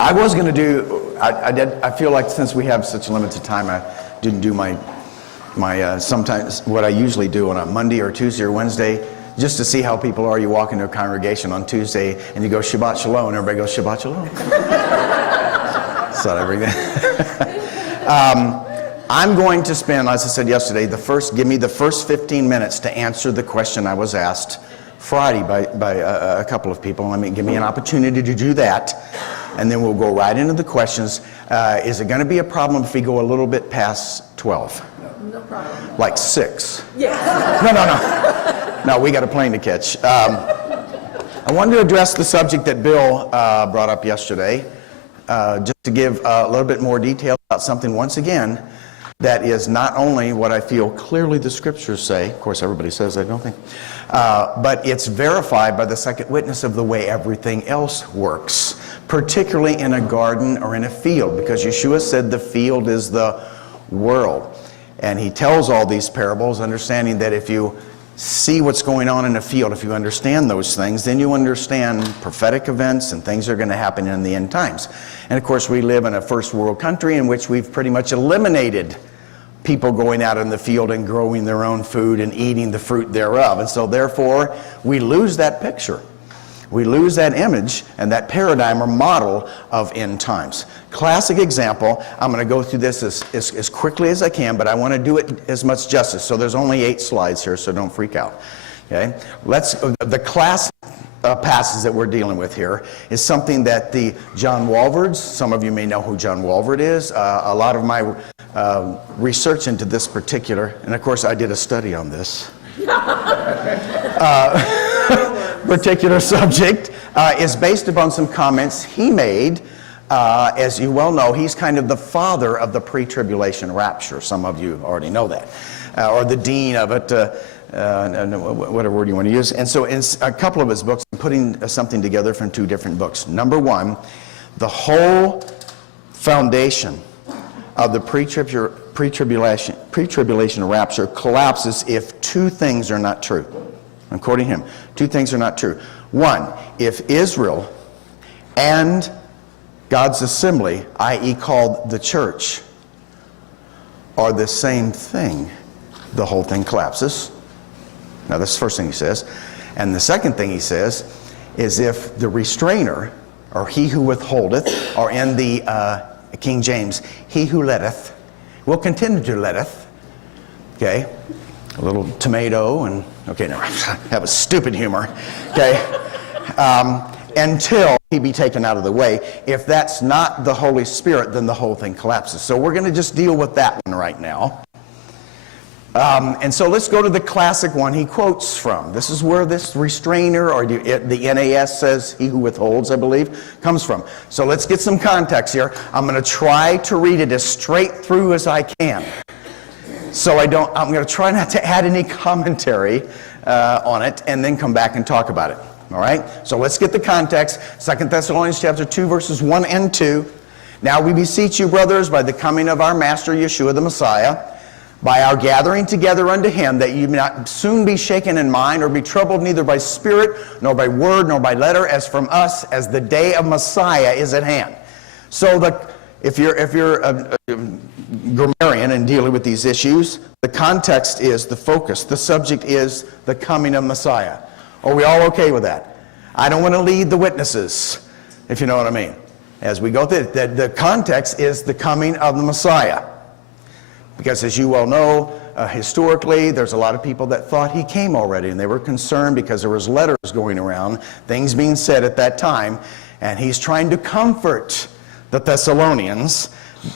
I was going to do, I feel like since we have such limited time, I didn't do my sometimes what I usually do on a Monday or Tuesday or Wednesday, just to see how people are. You walk into a congregation on Tuesday and you go Shabbat Shalom, and everybody goes Shabbat Shalom. That's not everything. I'm going to spend, as I said yesterday, give me the first 15 minutes to answer the question I was asked Friday by a couple of people. Give me an opportunity to do that, and then we'll go right into the questions. Is it going to be a problem if we go a little bit past 12? No problem. Like 6? Yeah. No, we got a plane to catch. I wanted to address the subject that Bill brought up yesterday, just to give a little bit more detail about something, once again, that is not only what I feel clearly the scriptures say, of course everybody says that, don't they? But it's verified by the second witness of the way everything else works, particularly in a garden or in a field, because Yeshua said the field is the world. And he tells all these parables, understanding that if you see what's going on in a field, if you understand those things, then you understand prophetic events and things that are going to happen in the end times. And of course, we live in a first world country in which we've pretty much eliminated people going out in the field and growing their own food and eating the fruit thereof. And so therefore, we lose that picture. We lose that image and that paradigm or model of end times. Classic example, I'm going to go through this as quickly as I can, but I want to do it as much justice. So there's only 8 slides here, so don't freak out. Okay? The classic passage that we're dealing with here is something that the John Walvards, some of you may know who John Walvard is. A lot of my research into this particular, and of course I did a study on this. Particular subject is based upon some comments he made. As you well know, he's kind of the father of the pre-tribulation rapture. Some of you already know that. Or the dean of it, whatever word you want to use. And so in a couple of his books, I'm putting something together from 2 different books. Number 1, the whole foundation of the pre-tribulation rapture collapses if 2 things are not true. I'm quoting him. 2 things are not true. 1, if Israel and God's assembly, i.e. called the church, are the same thing, the whole thing collapses. Now that's the first thing he says. And the second thing he says is if the restrainer, or he who withholdeth, or in the King James, he who letteth, will continue to letteth. Okay? A little tomato and, okay, never mind. Have a stupid humor. Okay? Until he be taken out of the way. If that's not the Holy Spirit, then the whole thing collapses. So we're going to just deal with that one right now. And so let's go to the classic one he quotes from. This is where this restrainer, or the NAS says he who withholds, I believe, comes from. So let's get some context here. I'm going to try to read it as straight through as I can. So I'm going to try not to add any commentary on it and then come back and talk about it. All right? So let's get the context. 2 Thessalonians chapter 2, verses 1 and 2. Now we beseech you, brothers, by the coming of our Master Yeshua the Messiah, by our gathering together unto him, that you may not soon be shaken in mind, or be troubled neither by spirit, nor by word, nor by letter, as from us, as the day of Messiah is at hand. So if you're a grammarian and dealing with these issues, the context is the focus. The subject is the coming of Messiah. Are we all okay with that? I don't want to lead the witnesses, if you know what I mean. As we go through it, the context is the coming of the Messiah. Because as you well know, historically, there's a lot of people that thought he came already, and they were concerned because there was letters going around, things being said at that time, and he's trying to comfort the Thessalonians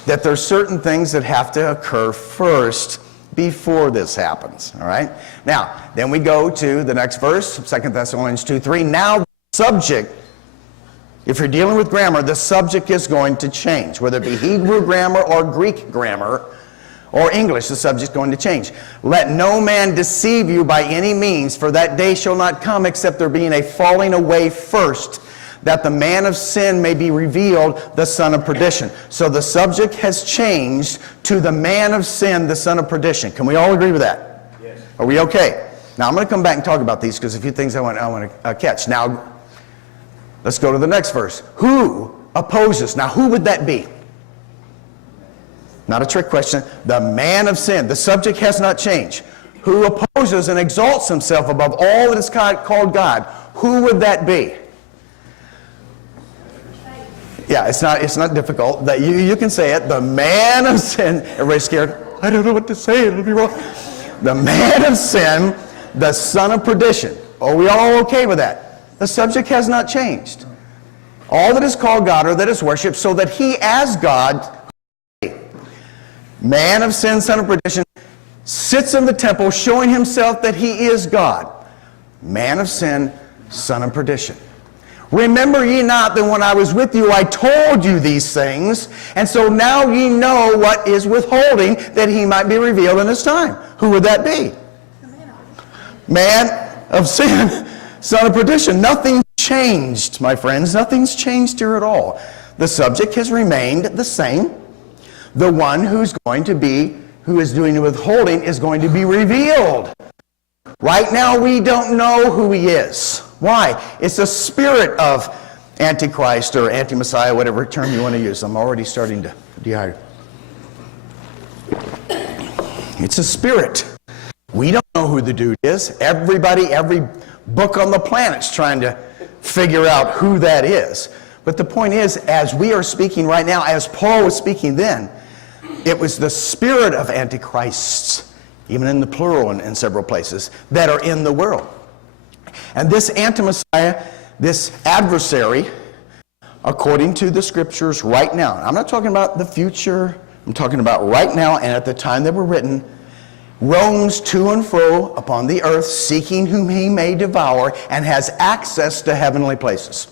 that there's certain things that have to occur first before this happens, all right? Now, then we go to the next verse, 2 Thessalonians 2:3. Now, the subject, if you're dealing with grammar, the subject is going to change. Whether it be Hebrew grammar or Greek grammar or English, the subject is going to change. Let no man deceive you by any means, for that day shall not come except there being a falling away first, that the man of sin may be revealed, the son of perdition. So the subject has changed to the man of sin, the son of perdition. Can we all agree with that? Yes. Are we okay? Now I'm going to come back and talk about these because a few things I want to catch. Now, let's go to the next verse. Who opposes. Now, who would that be? Not a trick question. The man of sin. The subject has not changed. Who opposes and exalts himself above all that is called God. Who would that be? Yeah, it's not difficult. That you can say it. The man of sin. Everybody's scared? I don't know what to say. It'll be wrong. The man of sin, the son of perdition. Are we all okay with that? The subject has not changed. All that is called God or that is worshipped, so that he as God, man of sin, son of perdition, sits in the temple showing himself that he is God. Man of sin, son of perdition. Remember ye not that when I was with you I told you these things, and so now ye know what is withholding, that he might be revealed in his time. Who would that be? Man of sin, son of perdition. Nothing's changed, my friends. Nothing's changed here at all. The subject has remained the same. The one who is doing the withholding is going to be revealed. Right now we don't know who he is. Why? It's the spirit of Antichrist or Anti-Messiah, whatever term you want to use. I'm already starting to dehydrate. It's a spirit. We don't know who the dude is. Every book on the planet's trying to figure out who that is. But the point is, as we are speaking right now, as Paul was speaking then, it was the spirit of Antichrists, even in the plural in several places, that are in the world. And this anti-Messiah, this adversary, according to the scriptures right now, I'm not talking about the future, I'm talking about right now and at the time they were written, roams to and fro upon the earth, seeking whom he may devour, and has access to heavenly places.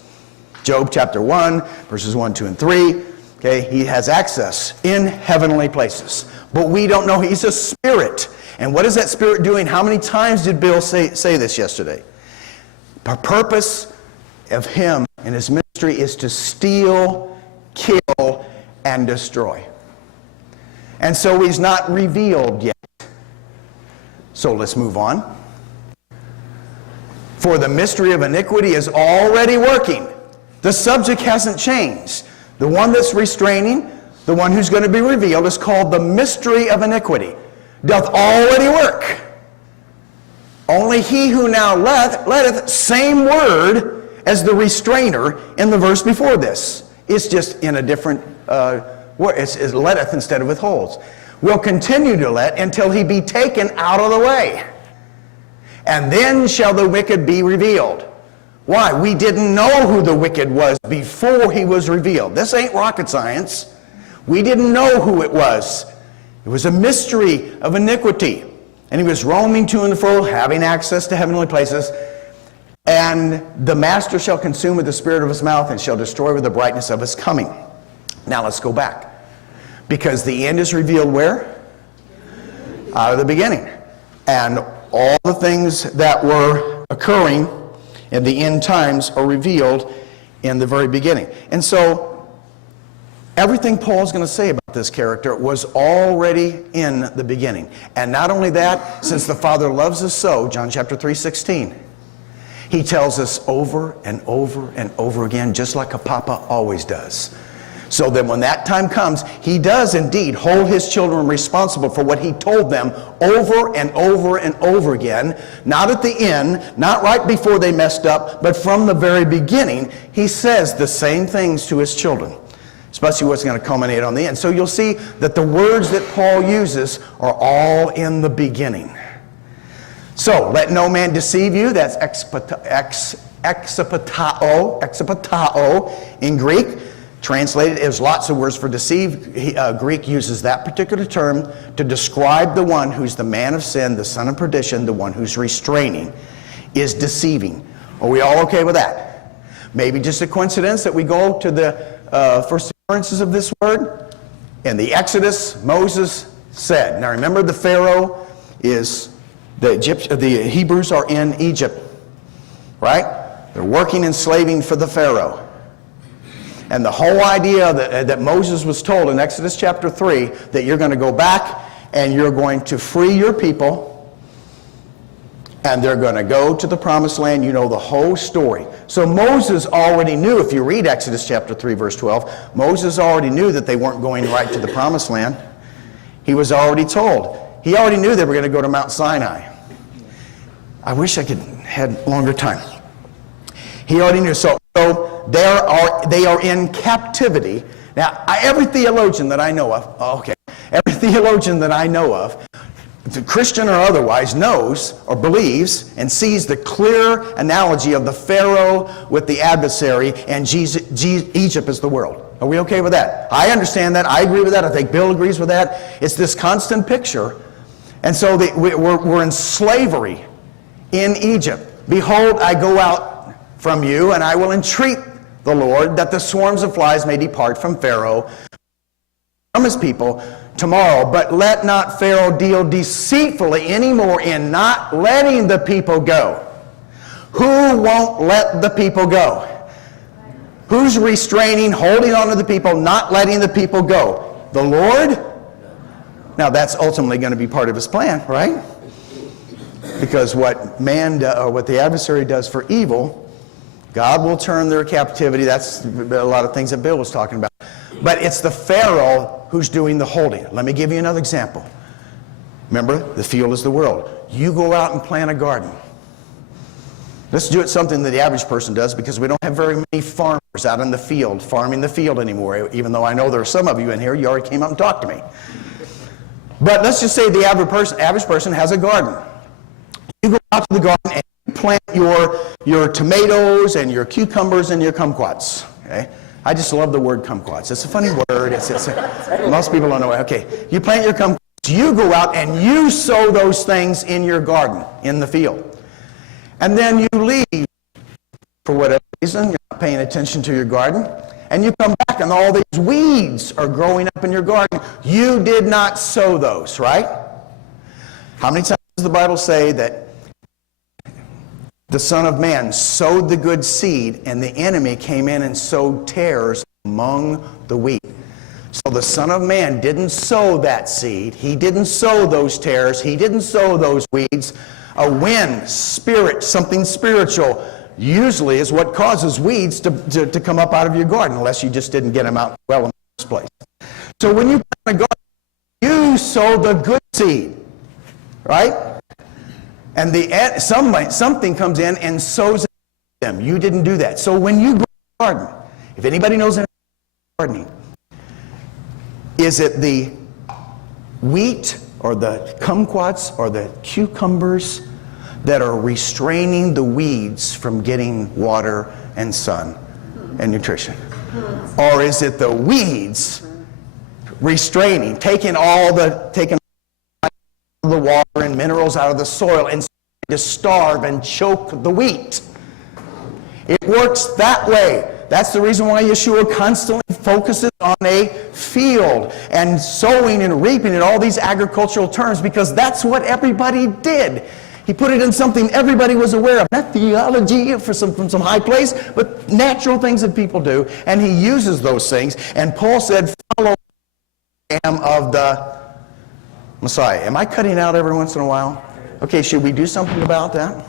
Job chapter 1, verses 1, 2, and 3. Okay, he has access in heavenly places. But we don't know. He's a spirit. And what is that spirit doing? How many times did Bill say this yesterday? The purpose of him and his ministry is to steal, kill, and destroy. And so he's not revealed yet. So let's move on. For the mystery of iniquity is already working. The subject hasn't changed. The one that's restraining, the one who's going to be revealed, is called the mystery of iniquity. Doth already work. Only he who now letteth, same word as the restrainer in the verse before this. It's just in a different word. It's letteth instead of withholds. Will continue to let until he be taken out of the way. And then shall the wicked be revealed. Why? We didn't know who the wicked was before he was revealed. This ain't rocket science. We didn't know who it was. It was a mystery of iniquity. And he was roaming to and fro, having access to heavenly places. And the master shall consume with the spirit of his mouth and shall destroy with the brightness of his coming. Now let's go back. Because the end is revealed where? Out of the beginning. And all the things that were occurring in the end times are revealed in the very beginning. And so everything Paul's going to say about this character was already in the beginning. And not only that, since the Father loves us so, John chapter 3:16, he tells us over and over and over again, just like a papa always does. So that when that time comes, he does indeed hold his children responsible for what he told them over and over and over again. Not at the end, not right before they messed up, but from the very beginning, he says the same things to his children. Especially what's going to culminate on the end. So you'll see that the words that Paul uses are all in the beginning. So, let no man deceive you. That's exapatao in Greek. Translated as lots of words for deceive. Greek uses that particular term to describe the one who's the man of sin, the son of perdition, the one who's restraining, is deceiving. Are we all okay with that? Maybe just a coincidence that we go to the first occurrences of this word. In the Exodus, Moses said, now remember the Pharaoh is, the Hebrews are in Egypt, right? They're working and slaving for the Pharaoh. And the whole idea that Moses was told in Exodus chapter 3 that you're going to go back and you're going to free your people And they're going to go to the promised land. You know the whole story. So Moses already knew, if you read Exodus chapter 3, verse 12, Moses already knew that they weren't going right to the promised land. He was already told. He already knew they were going to go to Mount Sinai. I wish I could had longer time. He already knew. So they are in captivity. Now, every theologian that I know of, every theologian that I know of, Christian or otherwise, knows or believes and sees the clear analogy of the Pharaoh with the adversary, and Egypt is the world. Are we okay with that? I understand that. I agree with that. I think Bill agrees with that. It's this constant picture. And so we're in slavery in Egypt. Behold, I go out from you, and I will entreat the Lord that the swarms of flies may depart from Pharaoh, from his people, tomorrow. But let not Pharaoh deal deceitfully anymore in not letting the people go. Who won't let the people go? Who's restraining, holding on to the people, not letting the people go? The Lord? Now that's ultimately going to be part of his plan, right? Because what the adversary does for evil, God will turn their captivity. That's a lot of things that Bill was talking about. But it's the Pharaoh who's doing the holding. Let me give you another example. Remember, the field is the world. You go out and plant a garden. Let's do it something that the average person does, because we don't have very many farmers out in the field, farming the field anymore, even though I know there are some of you in here, you already came up and talked to me. But let's just say the average person has a garden. You go out to the garden and you plant your tomatoes and your cucumbers and your kumquats. Okay? I just love the word kumquats. It's a funny word. Most people don't know it. Okay, you plant your kumquats. You go out and you sow those things in your garden, in the field. And then you leave for whatever reason. You're not paying attention to your garden. And you come back and all these weeds are growing up in your garden. You did not sow those, right? How many times does the Bible say that the Son of Man sowed the good seed, and the enemy came in and sowed tares among the wheat? So the Son of Man didn't sow that seed. He didn't sow those tares. He didn't sow those weeds. A wind, spirit, something spiritual, usually is what causes weeds to come up out of your garden, unless you just didn't get them out well in the first place. So when you plant a garden, you sow the good seed, right? And something comes in and sows them. You didn't do that. So when you grow a garden, if anybody knows anything about gardening, is it the wheat or the kumquats or the cucumbers that are restraining the weeds from getting water and sun and nutrition? Or is it the weeds restraining, taking the water and minerals out of the soil and to starve and choke the wheat? It works that way. That's the reason why Yeshua constantly focuses on a field and sowing and reaping and all these agricultural terms, because that's what everybody did. He put it in something everybody was aware of. Not theology from some high place, but natural things that people do. And he uses those things. And Paul said, follow the lamb of the Messiah. Am I cutting out every once in a while? Okay, should we do something about that?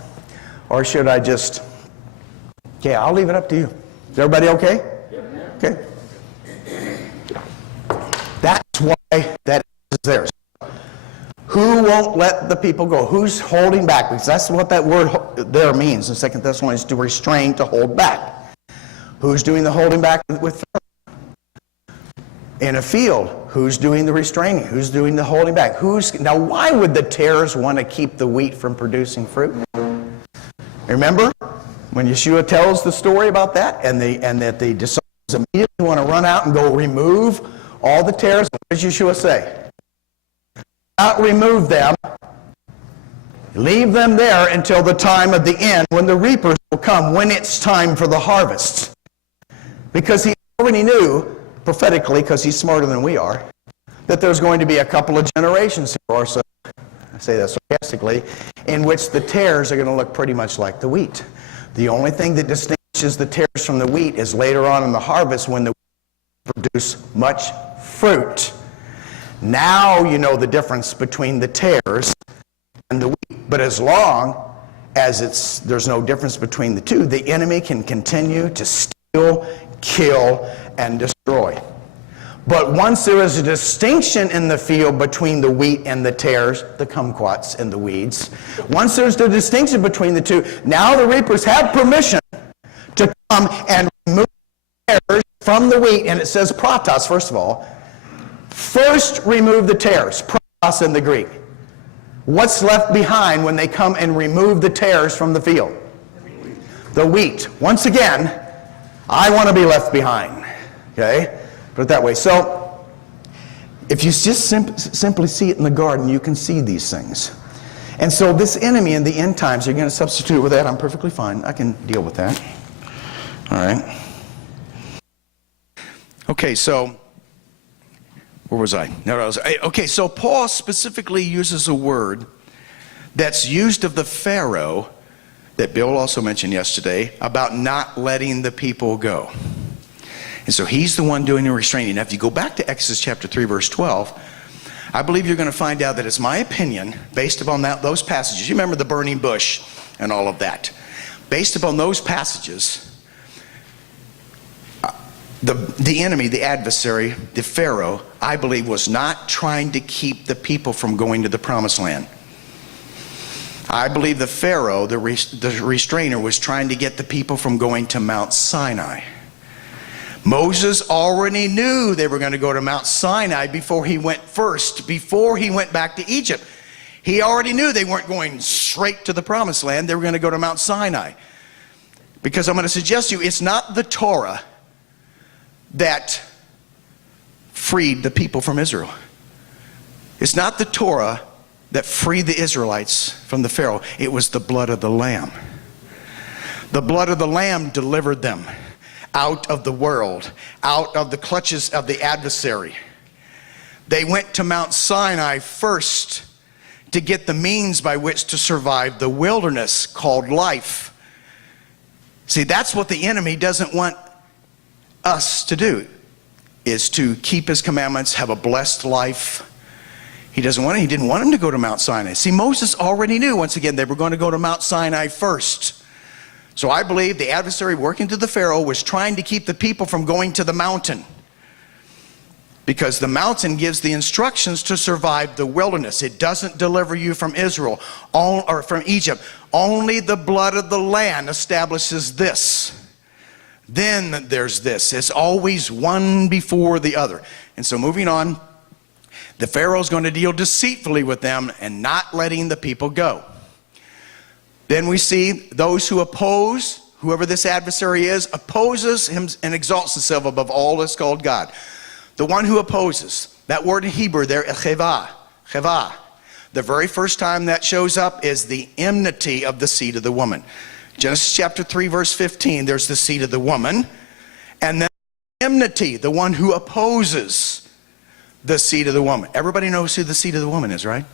Or should I just... Okay, I'll leave it up to you. Is everybody okay? Okay. That's why that is there. Who won't let the people go? Who's holding back? Because that's what that word there means in 2 Thessalonians, to restrain, to hold back. Who's doing the holding back with Pharaoh? In a field, who's doing the restraining? Who's doing the holding back? Now, why would the tares want to keep the wheat from producing fruit? Remember when Yeshua tells the story about that, and that the disciples immediately want to run out and go remove all the tares? What does Yeshua say? Not remove them. Leave them there until the time of the end, when the reapers will come, when it's time for the harvest. Because he already knew, prophetically, because he's smarter than we are, that there's going to be a couple of generations or so, I say that sarcastically, in which the tares are going to look pretty much like the wheat. The only thing that distinguishes the tares from the wheat is later on in the harvest, when the wheat produce much fruit. Now you know the difference between the tares and the wheat. But as long as there's no difference between the two, the enemy can continue to steal, kill, and destroy. But once there is a distinction in the field between the wheat and the tares, the kumquats and the weeds, once there's the distinction between the two, now the reapers have permission to come and remove the tares from the wheat. And it says pratos, first of all. First remove the tares, pratos in the Greek. What's left behind when they come and remove the tares from the field? The wheat. Once again, I want to be left behind. Okay? Put it that way. So, if you just simply see it in the garden, you can see these things. And so this enemy in the end times, you're going to substitute with that. I'm perfectly fine. I can deal with that. All right. Okay, so where was I? Okay, so Paul specifically uses a word that's used of the Pharaoh that Bill also mentioned yesterday about not letting the people go. And so he's the one doing the restraining. Now, if you go back to Exodus chapter 3, verse 12, I believe you're going to find out that it's my opinion, based upon those passages. You remember the burning bush and all of that. Based upon those passages, the enemy, the adversary, the Pharaoh, I believe, was not trying to keep the people from going to the promised land. I believe the Pharaoh, the restrainer, was trying to get the people from going to Mount Sinai. Moses already knew they were going to go to Mount Sinai before he went back to Egypt. He already knew they weren't going straight to the promised land. They were going to go to Mount Sinai. Because I'm going to suggest to you, it's not the Torah that freed the people from Israel. It's not the Torah that freed the Israelites from the Pharaoh. It was the blood of the Lamb. The blood of the Lamb delivered them out of the world, out of the clutches of the adversary. They went to Mount Sinai first to get the means by which to survive the wilderness called life. See, that's what the enemy doesn't want us to do, is to keep his commandments, have a blessed life. He didn't want them to go to Mount Sinai. See, Moses already knew, once again, they were going to go to Mount Sinai first. So I believe the adversary working to the Pharaoh was trying to keep the people from going to the mountain, because the mountain gives the instructions to survive the wilderness. It doesn't deliver you from Israel or from Egypt. Only the blood of the Lamb establishes this. Then there's this. It's always one before the other. And so moving on, the Pharaoh's going to deal deceitfully with them and not letting the people go. Then we see those who oppose, whoever this adversary is, opposes him and exalts himself above all that's called God. The one who opposes, that word in Hebrew there, cheva. The very first time that shows up is the enmity of the seed of the woman. Genesis chapter 3, verse 15, there's the seed of the woman. And then enmity, the one who opposes the seed of the woman. Everybody knows who the seed of the woman is, right?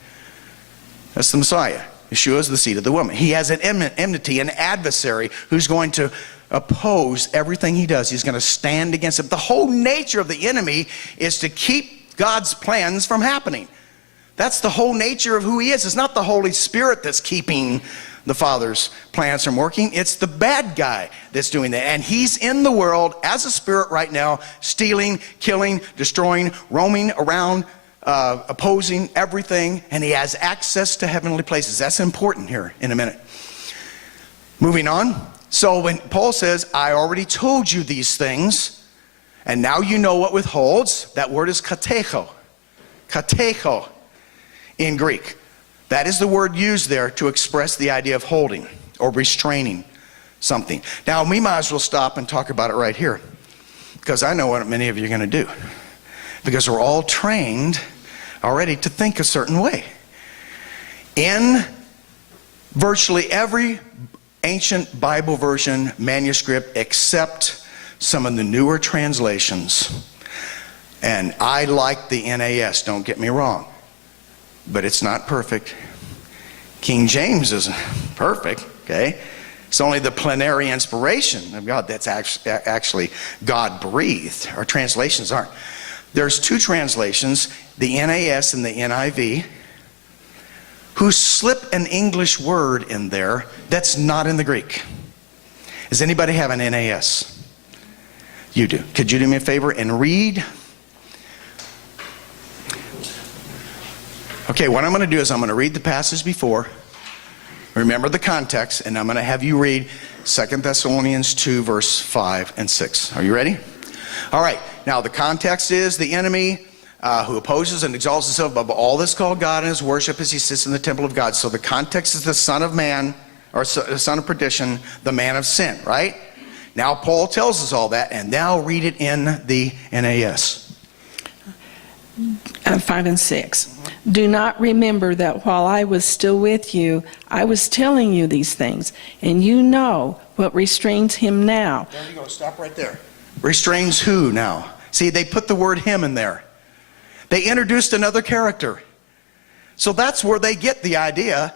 That's the Messiah. Yeshua is the seed of the woman. He has an enmity, an adversary who's going to oppose everything he does. He's going to stand against him. The whole nature of the enemy is to keep God's plans from happening. That's the whole nature of who he is. It's not the Holy Spirit that's keeping the Father's plans from working. It's the bad guy that's doing that. And he's in the world as a spirit right now, stealing, killing, destroying, roaming around, opposing everything, and he has access to heavenly places. That's important here in a minute. Moving on. So when Paul says, I already told you these things, and now you know what withholds, that word is katecho. Katecho in Greek. That is the word used there to express the idea of holding or restraining something. Now, we might as well stop and talk about it right here, because I know what many of you are going to do. Because we're all trained already to think a certain way. In virtually every ancient Bible version manuscript, except some of the newer translations, and I like the NAS, don't get me wrong, but it's not perfect. King James isn't perfect, okay? It's only the plenary inspiration of God that's actually God-breathed. Our translations aren't. There's two translations, the NAS and the NIV. who slip an English word in there that's not in the Greek. Does anybody have an NAS? You do. Could you do me a favor and read? Okay, what I'm going to do is I'm going to read the passage before. Remember the context, and I'm going to have you read 2 Thessalonians 2, verse 5 and 6. Are you ready? All right. Now, the context is the enemy who opposes and exalts himself above all that's called God and his worship as he sits in the temple of God. So the context is the son of man, or son of perdition, the man of sin, right? Now, Paul tells us all that, and now read it in the NAS. 5 and 6. Do not remember that while I was still with you, I was telling you these things, and you know what restrains him now. There you go. Stop right there. Restrains who now? See, they put the word him in there. They introduced another character. So that's where they get the idea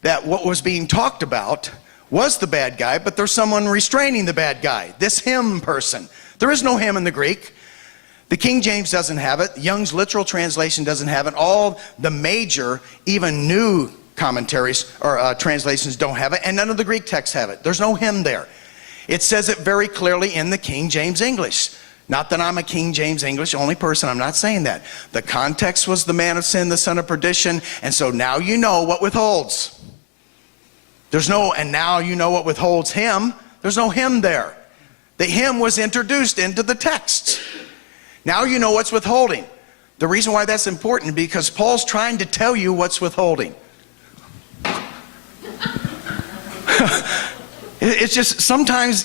that what was being talked about was the bad guy, but there's someone restraining the bad guy, this him person. There is no him in the Greek. The King James doesn't have it. Young's literal translation doesn't have it. All the major, even new commentaries or translations don't have it, and none of the Greek texts have it. There's no him there. It says it very clearly in the King James English. Not that I'm a King James English only person. I'm not saying that. The context was the man of sin, the son of perdition, and so now you know what withholds. There's no, and now you know what withholds him. There's no him there. The him was introduced into the text. Now you know what's withholding. The reason why that's important, because Paul's trying to tell you what's withholding. It's just sometimes,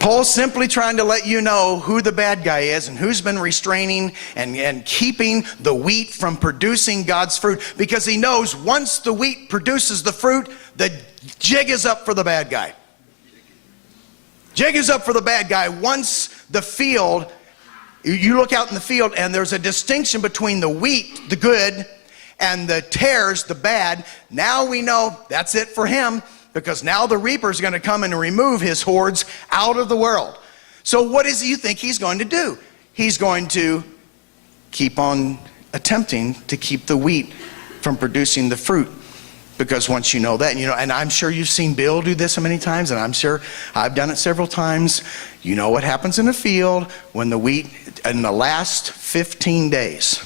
Paul's simply trying to let you know who the bad guy is and who's been restraining and keeping the wheat from producing God's fruit, because he knows once the wheat produces the fruit, the jig is up for the bad guy. Jig is up for the bad guy once the field, you look out in the field and there's a distinction between the wheat, the good, and the tares, the bad. Now we know that's it for him, because now the reaper's going to come and remove his hordes out of the world. So what do you think he's going to do? He's going to keep on attempting to keep the wheat from producing the fruit. Because once you know that, and I'm sure you've seen Bill do this so many times, and I'm sure I've done it several times. You know what happens in a field when the wheat, in the last 15 days,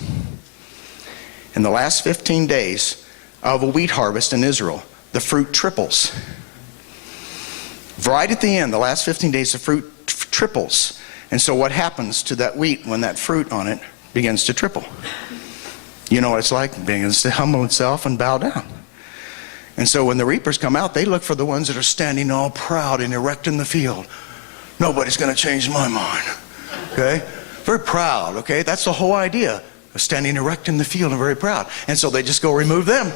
of a wheat harvest in Israel, the fruit triples. Right at the end, the last 15 days, the fruit triples. And so what happens to that wheat when that fruit on it begins to triple? You know what it's like? It begins to humble itself and bow down. And so when the reapers come out, they look for the ones that are standing all proud and erect in the field. Nobody's going to change my mind. Okay? Very proud. Okay? That's the whole idea of standing erect in the field and very proud. And so they just go remove them.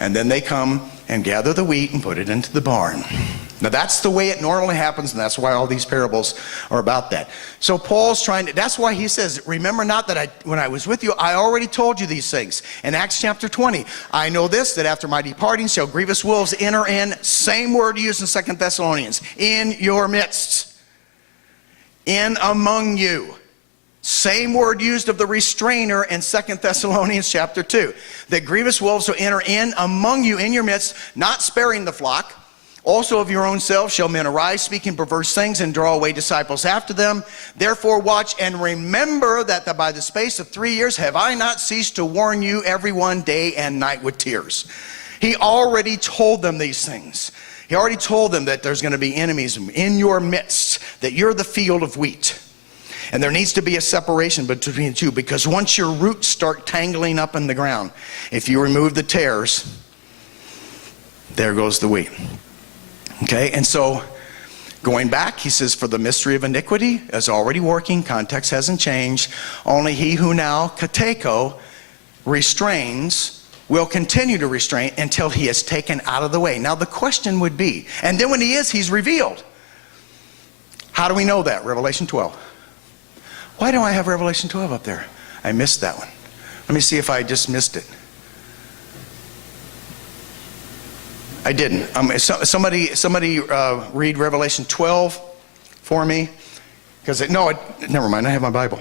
And then they come and gather the wheat and put it into the barn. Now that's the way it normally happens, and that's why all these parables are about that. So Paul's trying to, that's why he says, remember not that when I was with you, I already told you these things. In Acts chapter 20, I know this, that after my departing shall grievous wolves enter in, same word used in 2 Thessalonians, in your midst, in among you. Same word used of the restrainer in 2 Thessalonians chapter 2. That grievous wolves will enter in among you in your midst, not sparing the flock. Also of your own selves shall men arise, speaking perverse things, and draw away disciples after them. Therefore watch and remember that by the space of 3 years have I not ceased to warn you every one day and night with tears. He already told them these things. He already told them that there's going to be enemies in your midst, that you're the field of wheat. And there needs to be a separation between the two, because once your roots start tangling up in the ground, if you remove the tares, there goes the wheat. Okay, and so going back, he says, for the mystery of iniquity is already working. Context hasn't changed. Only he who now, kateko, restrains, will continue to restrain until he is taken out of the way. Now the question would be, and then when he is, he's revealed. How do we know that? Revelation 12. Why don't I have Revelation 12 up there? I missed that one. Let me see if I just missed it. I didn't. Somebody read Revelation 12 for me. Because, never mind, I have my Bible.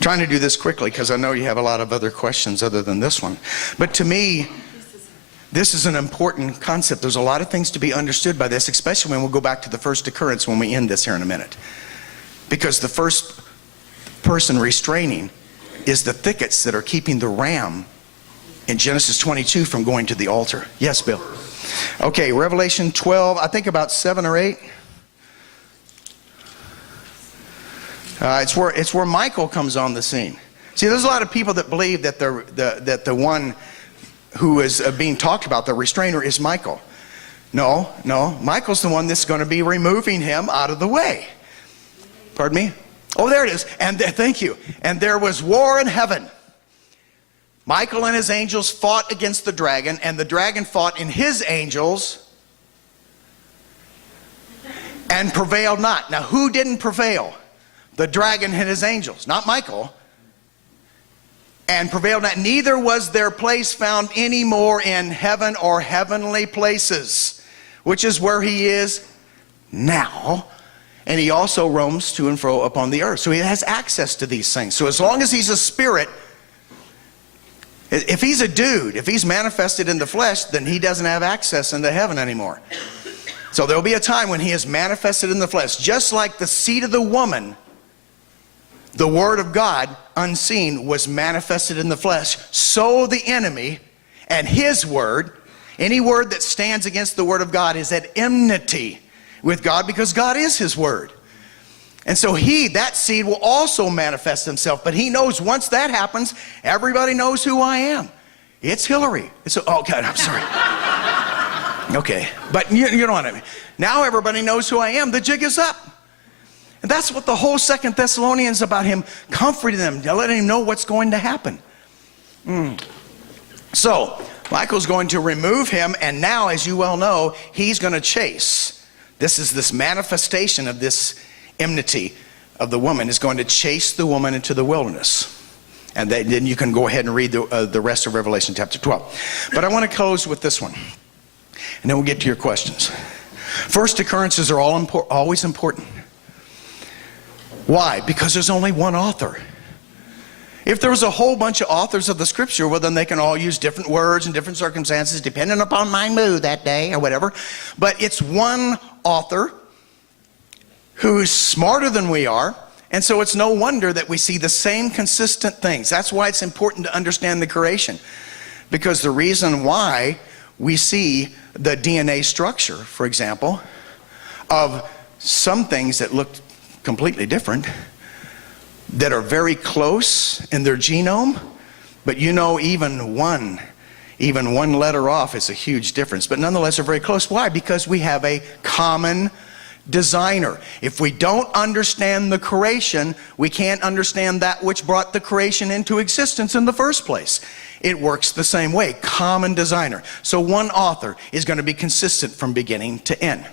Trying to do this quickly because I know you have a lot of other questions other than this one. But to me, this is an important concept. There's a lot of things to be understood by this, especially when we'll go back to the first occurrence when we end this here in a minute. Because the first person restraining is the thickets that are keeping the ram in Genesis 22 from going to the altar. Yes, Bill? Okay, Revelation 12, I think about 7 or 8. It's where Michael comes on the scene. See, there's a lot of people that believe that the one who is being talked about, the restrainer, is Michael. No, Michael's the one that's going to be removing him out of the way. Pardon me? Oh, there it is. And thank you. And there was war in heaven. Michael and his angels fought against the dragon, and the dragon fought in his angels and prevailed not. Now, who didn't prevail? The dragon and his angels, not Michael. And prevailed not. Neither was their place found any more in heaven or heavenly places, which is where he is now. And he also roams to and fro upon the earth. So he has access to these things. So as long as he's a spirit, if he's a dude, if he's manifested in the flesh, then he doesn't have access into heaven anymore. So there'll be a time when he is manifested in the flesh. Just like the seed of the woman, the word of God, unseen, was manifested in the flesh, so the enemy and his word, any word that stands against the word of God, is at enmity with God, because God is his word. And so that seed will also manifest himself. But he knows once that happens, everybody knows who I am. It's Hillary. Oh, God, I'm sorry. Okay, but you know what I mean. Now everybody knows who I am. The jig is up. And that's what the whole 2 Thessalonians is about, him comforting them, letting him know what's going to happen. So, Michael's going to remove him, and now, as you well know, he's going to chase. This manifestation of this enmity of the woman is going to chase the woman into the wilderness. And then you can go ahead and read the rest of Revelation chapter 12. But I want to close with this one, and then we'll get to your questions. First occurrences are always important. Why? Because there's only one author. If there was a whole bunch of authors of the scripture, well, then they can all use different words and different circumstances depending upon my mood that day or whatever. But it's one author who's smarter than we are, and so it's no wonder that we see the same consistent things. That's why it's important to understand the creation, because the reason why we see the DNA structure, for example, of some things that look completely different, that are very close in their genome, but even one letter off is a huge difference, but nonetheless are very close. Why? Because we have a common designer. If we don't understand the creation, we can't understand that which brought the creation into existence in the first place. It works the same way, common designer. So one author is going to be consistent from beginning to end.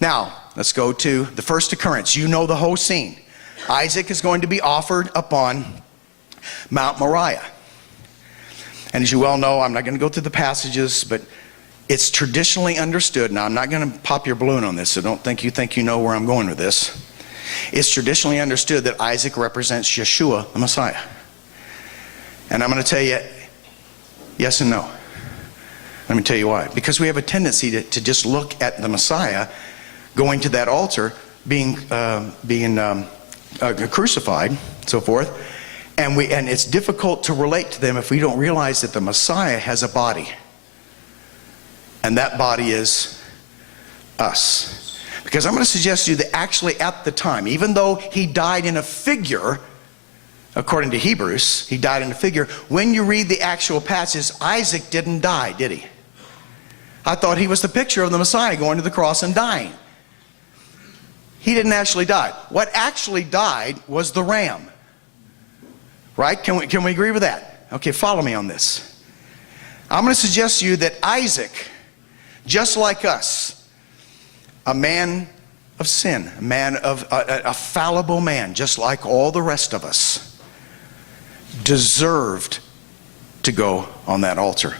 Now, let's go to the first occurrence. You know the whole scene. Isaac is going to be offered upon Mount Moriah. And as you well know, I'm not going to go through the passages, but it's traditionally understood. Now, I'm not going to pop your balloon on this, so don't think you know where I'm going with this. It's traditionally understood that Isaac represents Yeshua, the Messiah. And I'm going to tell you yes and no. Let me tell you why. Because we have a tendency to just look at the Messiah going to that altar, being crucified, so forth, and it's difficult to relate to them if we don't realize that the Messiah has a body, and that body is us. Because I'm going to suggest to you that actually at the time, even though he died in a figure, according to Hebrews, he died in a figure, when you read the actual passage, Isaac didn't die, did he? I thought he was the picture of the Messiah going to the cross and dying. He didn't actually die. What actually died was the ram. Right? Can we agree with that? Okay, follow me on this. I'm going to suggest to you that Isaac, just like us, a man of sin, a fallible man, just like all the rest of us, deserved to go on that altar.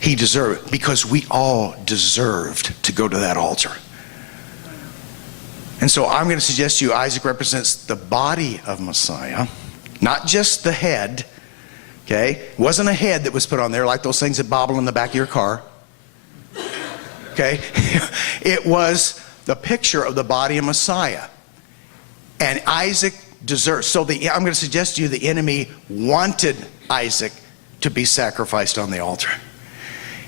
He deserved it, because we all deserved to go to that altar. And so I'm going to suggest to you Isaac represents the body of Messiah, Not just the head, okay? It wasn't a head that was put on there like those things that bobble in the back of your car, okay? It was the picture of the body of Messiah. And Isaac deserves, so I'm going to suggest to you the enemy wanted Isaac to be sacrificed on the altar.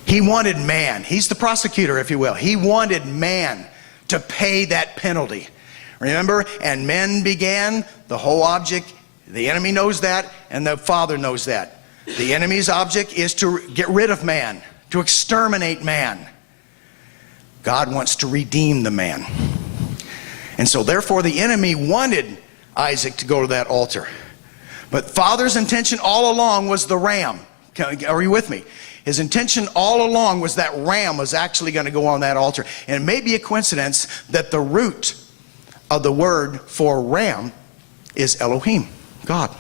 He wanted man. He's the prosecutor, if you will. He wanted man to pay that penalty. Remember? And men began, the whole object, the enemy knows that, and the Father knows that. The enemy's object is to get rid of man, to exterminate man. God wants to redeem the man. And so therefore the enemy wanted Isaac to go to that altar. But Father's intention all along was the ram. Are you with me? His intention all along was that ram was actually going to go on that altar. And it may be a coincidence that the root of the word for ram is Elohim, God.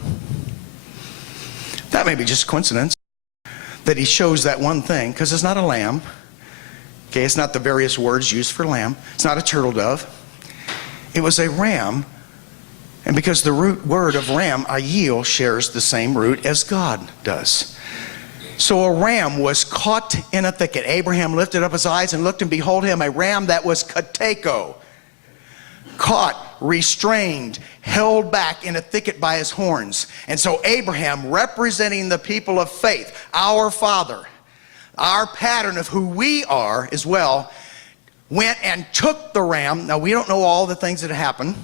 That may be just a coincidence that he chose that one thing, because it's not a lamb. Okay, it's not the various words used for lamb. It's not a turtle dove. It was a ram. And because the root word of ram, ayil, shares the same root as God does. So a ram was caught in a thicket. Abraham lifted up his eyes and looked, and behold him, a ram that was kateko, caught, restrained, held back in a thicket by his horns. And so Abraham, representing the people of faith, our father, our pattern of who we are as well, went and took the ram. Now, we don't know all the things that happened.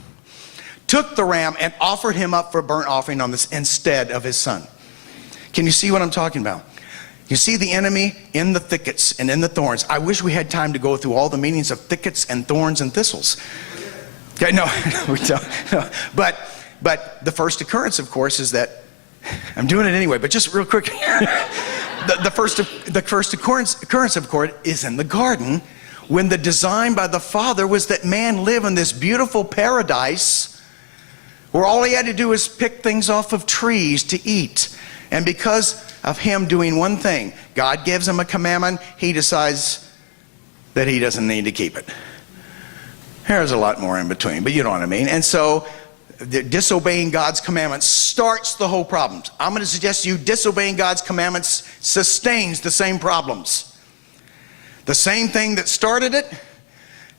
Took the ram and offered him up for a burnt offering on this instead of his son. Can you see what I'm talking about? You see the enemy in the thickets and in the thorns. I wish we had time to go through all the meanings of thickets and thorns and thistles. Okay, no, we don't. No. But the first occurrence, of course, is that, I'm doing it anyway, but just real quick. the first occurrence, of course, is in the garden, when the design by the Father was that man live in this beautiful paradise where all he had to do was pick things off of trees to eat. And because of him doing one thing, God gives him a commandment, he decides that he doesn't need to keep it. There's a lot more in between, but you know what I mean. And so disobeying God's commandments starts the whole problem. I'm going to suggest to you disobeying God's commandments sustains the same problems. The same thing that started it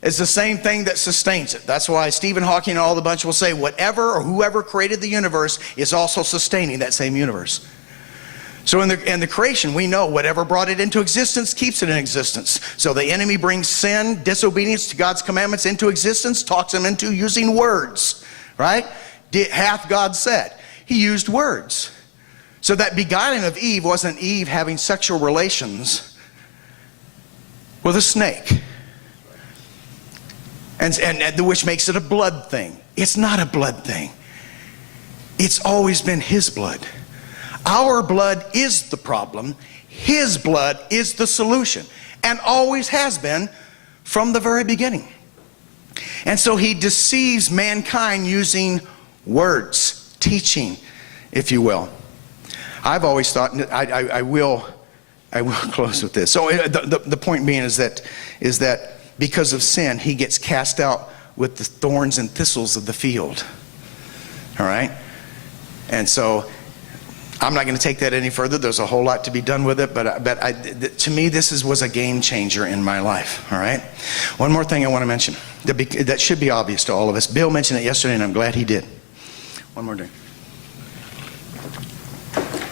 is the same thing that sustains it. That's why Stephen Hawking and all the bunch will say whatever or whoever created the universe is also sustaining that same universe. So in the creation, we know whatever brought it into existence keeps it in existence. So the enemy brings sin, disobedience to God's commandments into existence, talks them into using words, right? Hath God said. He used words. So that beguiling of Eve wasn't Eve having sexual relations with a snake. And which makes it a blood thing. It's not a blood thing. It's always been his blood. Our blood is the problem. His blood is the solution. And always has been from the very beginning. And so he deceives mankind using words, teaching, if you will. I've always thought, I will close with this. So the point being is that because of sin, he gets cast out with the thorns and thistles of the field. All right? And so I'm not going to take that any further. There's a whole lot to be done with it, but to me, this was a game changer in my life. All right? One more thing I want to mention that should be obvious to all of us. Bill mentioned it yesterday, and I'm glad he did. One more thing.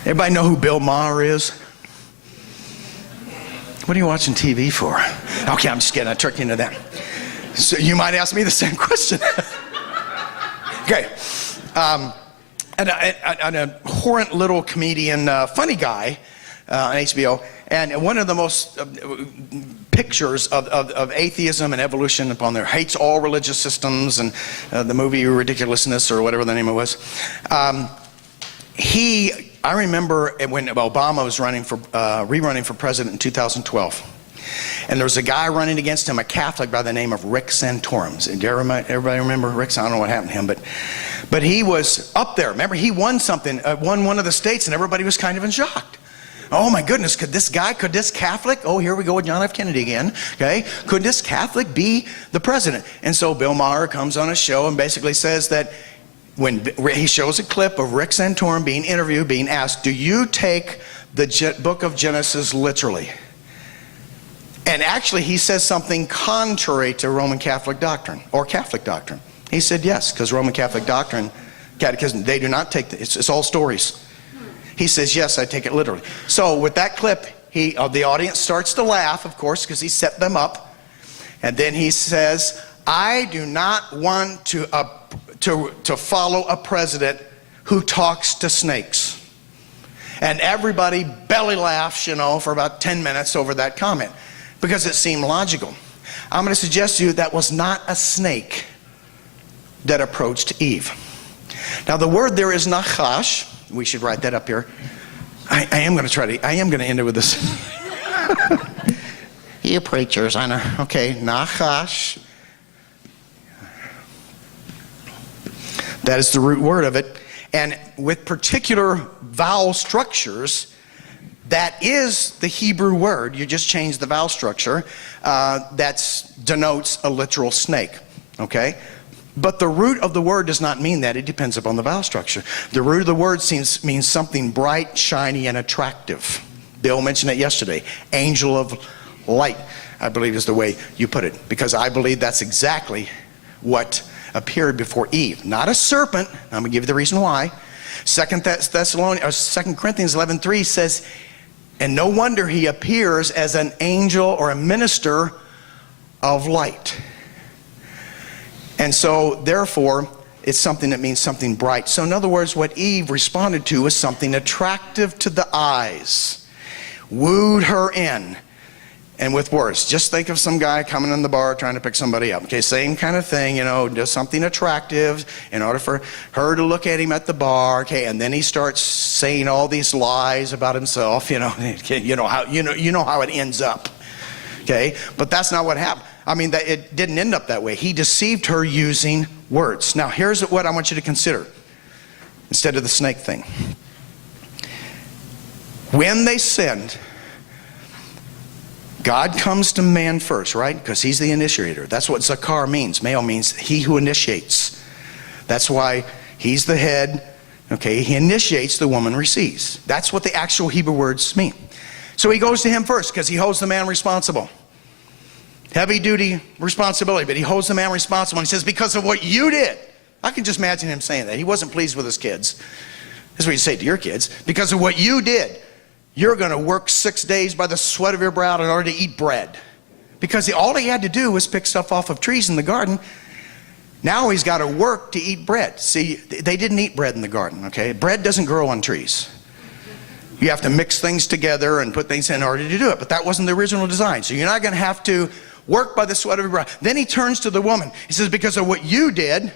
Everybody know who Bill Maher is? What are you watching TV for? Okay, I'm just kidding. I tricked you into that. So you might ask me the same question. Okay. And a horrent little comedian, funny guy on HBO. And one of the most pictures of atheism and evolution upon there. Hates all religious systems and the movie Ridiculousness or whatever the name it was. I remember when Obama was rerunning for president in 2012. And there was a guy running against him, a Catholic by the name of Rick Santorum. Everybody remember Rick? I don't know what happened to him, but he was up there. Remember, he won something, won one of the states, and everybody was kind of in shock. Oh my goodness, could this Catholic, oh, here we go with John F. Kennedy again, okay? Could this Catholic be the president? And so Bill Maher comes on a show and basically says that when he shows a clip of Rick Santorum being interviewed, being asked, do you take the book of Genesis literally? And actually, he says something contrary to Roman Catholic doctrine, or Catholic doctrine. He said yes, because Roman Catholic doctrine, catechism, they do not take, it's all stories. He says, yes, I take it literally. So with that clip, the audience starts to laugh, of course, because he set them up. And then he says, I do not want to follow a president who talks to snakes. And everybody belly laughs, for about 10 minutes over that comment, because it seemed logical. I'm going to suggest to you that was not a snake that approached Eve. Now the word there is nachash. We should write that up here. I am going to end it with this. You preachers, I know. Okay, nachash. That is the root word of it. And with particular vowel structures, that is the Hebrew word. You just change the vowel structure. That denotes a literal snake. Okay? But the root of the word does not mean that. It depends upon the vowel structure. The root of the word means something bright, shiny, and attractive. Bill mentioned it yesterday. Angel of light, I believe is the way you put it. Because I believe that's exactly what appeared before Eve. Not a serpent. I'm going to give you the reason why. 2 Corinthians 11:3 says, and no wonder he appears as an angel or a minister of light. And so, therefore, it's something that means something bright. So in other words, what Eve responded to was something attractive to the eyes. Wooed her in. And with words. Just think of some guy coming in the bar trying to pick somebody up. Okay, same kind of thing, does something attractive in order for her to look at him at the bar. Okay, and then he starts saying all these lies about himself. You know how it ends up. Okay, but that's not what happened. It didn't end up that way. He deceived her using words. Now, here's what I want you to consider instead of the snake thing. When they sinned, God comes to man first, right? Because he's the initiator. That's what zakar means. Male means he who initiates. That's why he's the head. Okay, he initiates, the woman receives. That's what the actual Hebrew words mean. So he goes to him first because he holds the man responsible. Heavy duty responsibility, but he holds the man responsible. And he says, because of what you did. I can just imagine him saying that. He wasn't pleased with his kids. That's what you say to your kids. Because of what you did, you're going to work 6 days by the sweat of your brow in order to eat bread. Because all he had to do was pick stuff off of trees in the garden. Now he's got to work to eat bread. See, they didn't eat bread in the garden, okay? Bread doesn't grow on trees. You have to mix things together and put things in order to do it. But that wasn't the original design. So you're not going to have to work by the sweat of your brow. Then he turns to the woman. He says, because of what you did,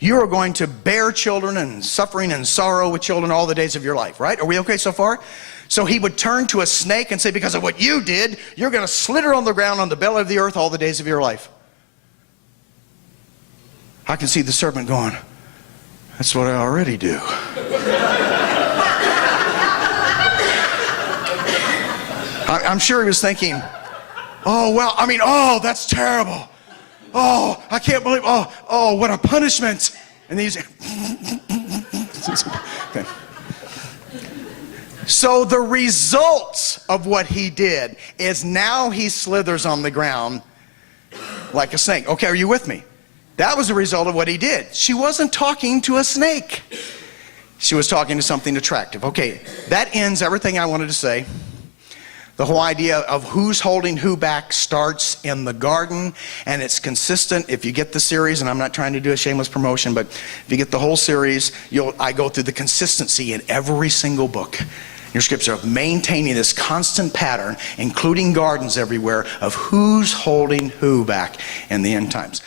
you are going to bear children and suffering and sorrow with children all the days of your life, right? Are we okay so far? So he would turn to a snake and say, because of what you did, you're going to slither on the ground on the belly of the earth all the days of your life. I can see the serpent going, that's what I already do. I'm sure he was thinking, that's terrible. Oh, I can't believe, what a punishment. And he's, okay. So the result of what he did is now he slithers on the ground like a snake. Okay, are you with me? That was the result of what he did. She wasn't talking to a snake. She was talking to something attractive. Okay, that ends everything I wanted to say. The whole idea of who's holding who back starts in the garden, and it's consistent. If you get the series, and I'm not trying to do a shameless promotion, but if you get the whole series, I go through the consistency in every single book in your scripture of maintaining this constant pattern, including gardens everywhere, of who's holding who back in the end times.